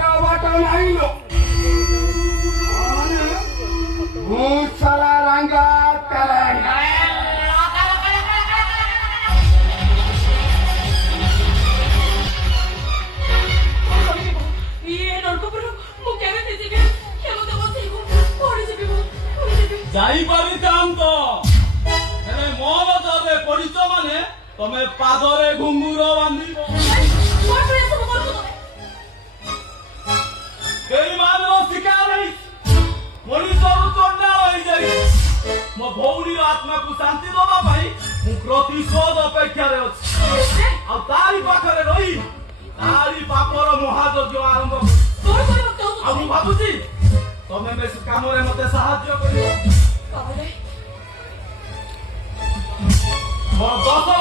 ବାର ବାଟ ନାହିଁ ଲୋ ମୁସଲା ରଙ୍ଗା ତେଲେଙ୍ଗା ଯାଇପାରିଥାନ୍ତ ହେଲେ ମୋର ଯଦି ପଡ଼ିଛ ମାନେ ତମେ ପାଦରେ ଘୁଙ୍ଗୁର ବାନ୍ଧିବ ବେଇମାନର ଶିକାର ହେଇ ମଣିଷରୁ ଚଣ୍ଡାଳ ହେଇଯାଇଛି ମୋ ଭଉଣୀର ଆତ୍ମାକୁ ଶାନ୍ତି ଦେବା ପାଇଁ ମୁଁ ପ୍ରତିଶୋଧ ଅପେକ୍ଷାରେ ଅଛି ଆଉ ତାରି ପାଖରେ ରହି ତାରି ପାପର ମହାଯଜ୍ଞ ଆରମ୍ଭ କରି ଆଉ ମୁଁ ଭାବୁଛି ତମେ ବେଶ କାମରେ ମତେ ସାହାଯ୍ୟ କରିବ ମୋର 10